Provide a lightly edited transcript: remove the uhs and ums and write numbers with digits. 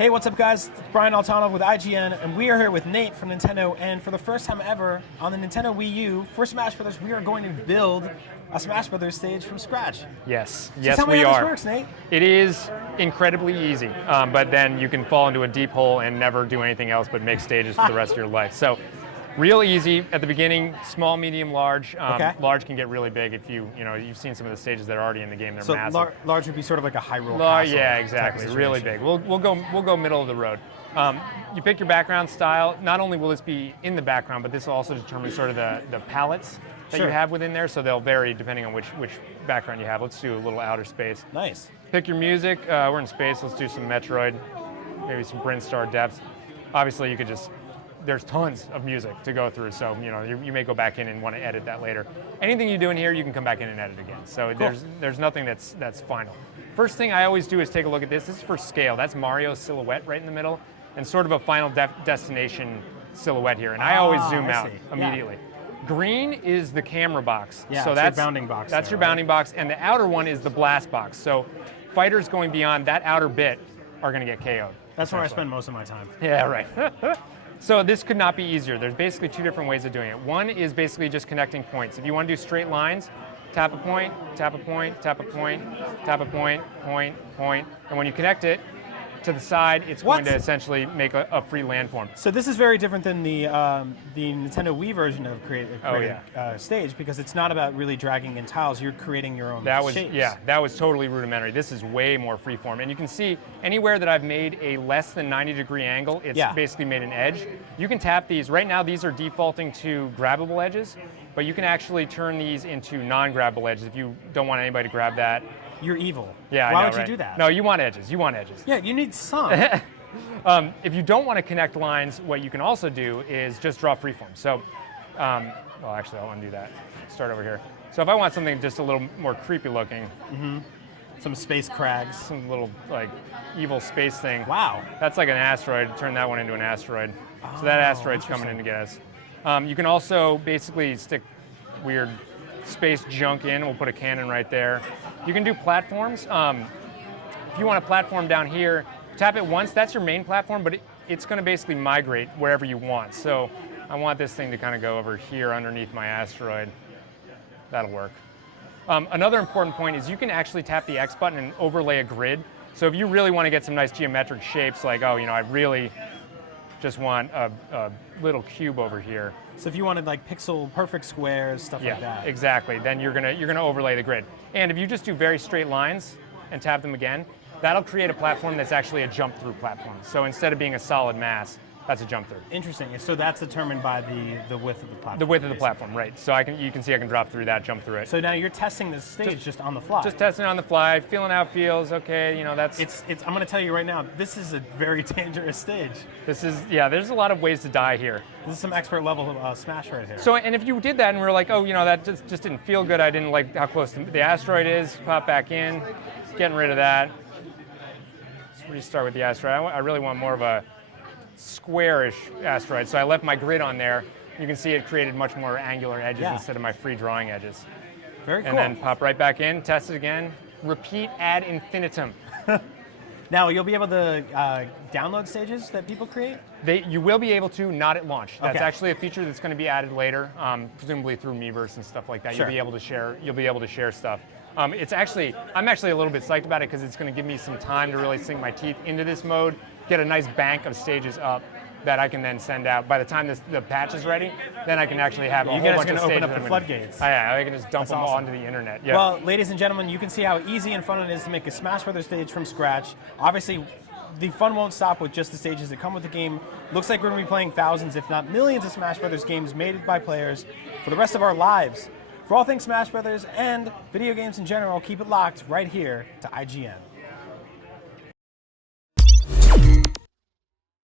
Hey, what's up, guys? It's Brian Altano with IGN, and we are here with Nate from Nintendo. And for the first time ever on the Nintendo Wii U for Smash Brothers, we are going to build a Smash Brothers stage from scratch. Yes, So yes, tell me we how are. this works, Nate. It is incredibly easy, but then you can fall into a deep hole and never do anything else but make stages for the rest of your life. So, real easy at the beginning. Small, medium, large. Okay. Large can get really big if you've seen some of the stages that are already in the game. They're So massive. large would be sort of like a Hyrule Castle. Yeah, type exactly. of Really situation. big. We'll go middle of the road. You pick your background style. Not only will this be in the background, but this will also determine sort of the palettes that Sure. you have within there. So they'll vary depending on which background you have. Let's do a little outer space. Nice. Pick your music. We're in space. Let's do some Metroid, maybe some Brinstar Depths. Obviously, you could just. There's tons of music to go through, so you may go back in and want to edit that later. Anything you do in here, you can come back in and edit again. So Cool. there's nothing that's final. First thing I always do is take a look at this. This is for scale. That's Mario's silhouette right in the middle, and sort of a final destination silhouette here. And I always zoom I out see. immediately. Green is the camera box. Yeah, so it's your that's bounding box That's there, your right? bounding box, and the outer one is the blast box. So fighters going beyond that outer bit are going to get KO'd. That's where I essentially. spend most of my time. Yeah, right. So this could not be easier. There's basically two different ways of doing it. One is basically just connecting points. If you want to do straight lines, tap a point, tap a point, tap a point, tap a point, point, point, and when you connect it to the side, it's What? going to essentially make a free landform. So this is very different than the Nintendo Wii version of creating stage, because it's not about really dragging in tiles. You're creating your own shapes. That was totally rudimentary. This is way more freeform, and you can see anywhere that I've made a less than 90-degree angle, it's basically made an edge. You can tap these. Right now, these are defaulting to grabbable edges, but you can actually turn these into non-grabbable edges if you don't want anybody to grab that. You're evil. Yeah, Why I know, would right? you do that? No, you want edges. You want edges. Yeah, you need some. If you don't want to connect lines, what you can also do is just draw freeform. So, well, actually, I want to do that. Start over here. So if I want something just a little more creepy looking, Some space crags. some little like evil space thing. Wow. That's like an asteroid. Turn that one into an asteroid. So that asteroid's coming in to get us. You can also basically stick weird space junk in. We'll put a cannon right there. You can do platforms. If you want a platform down here, tap it once. That's your main platform, but it's going to basically migrate wherever you want. So I want this thing to kind of go over here underneath my asteroid. That'll work. Another important point is you can actually tap the X button and overlay a grid. So if you really want to get some nice geometric shapes, like, I really just want a little cube over here. So if you wanted like pixel perfect squares, stuff like that. Exactly. Then you're gonna overlay the grid. And if you just do very straight lines and tap them again, that'll create a platform that's actually a jump through platform. So instead of being a solid mass, that's a jump through. Interesting. So that's determined by the width of the platform. The width of the basically. platform, right? So you can see I can drop through that, jump through it. So now you're testing this stage just on the fly. Just testing it on the fly, feeling how it feels. Okay, that's. It's. I'm going to tell you right now. This is a very dangerous stage. This is There's a lot of ways to die here. This is some expert level Smash right here. So, and if you did that and we were like, that just didn't feel good. I didn't like how close the asteroid is. Pop back in, getting rid of that. Let's restart with the asteroid. I really want more of a squarish asteroid. So I left my grid on there. You can see it created much more angular edges instead of my free drawing edges. Very cool. And then pop right back in, test it again, repeat ad infinitum. Now you'll be able to download stages that people create. You will be able to, not at launch. That's Okay. actually a feature that's going to be added later, presumably through Miiverse and stuff like that. Sure. You'll be able to share stuff. I'm actually a little bit psyched about it because it's going to give me some time to really sink my teeth into this mode, get a nice bank of stages up that I can then send out. By the time the patch is ready, then I can actually have a whole guys bunch are of gonna stages. open up the floodgates. I can just dump That's them awesome. onto the internet. Yeah. Well, ladies and gentlemen, you can see how easy and fun it is to make a Smash Brothers stage from scratch. Obviously, the fun won't stop with just the stages that come with the game. Looks like we're going to be playing thousands, if not millions, of Smash Brothers games made by players for the rest of our lives. For all things Smash Brothers and video games in general, keep it locked right here to IGN.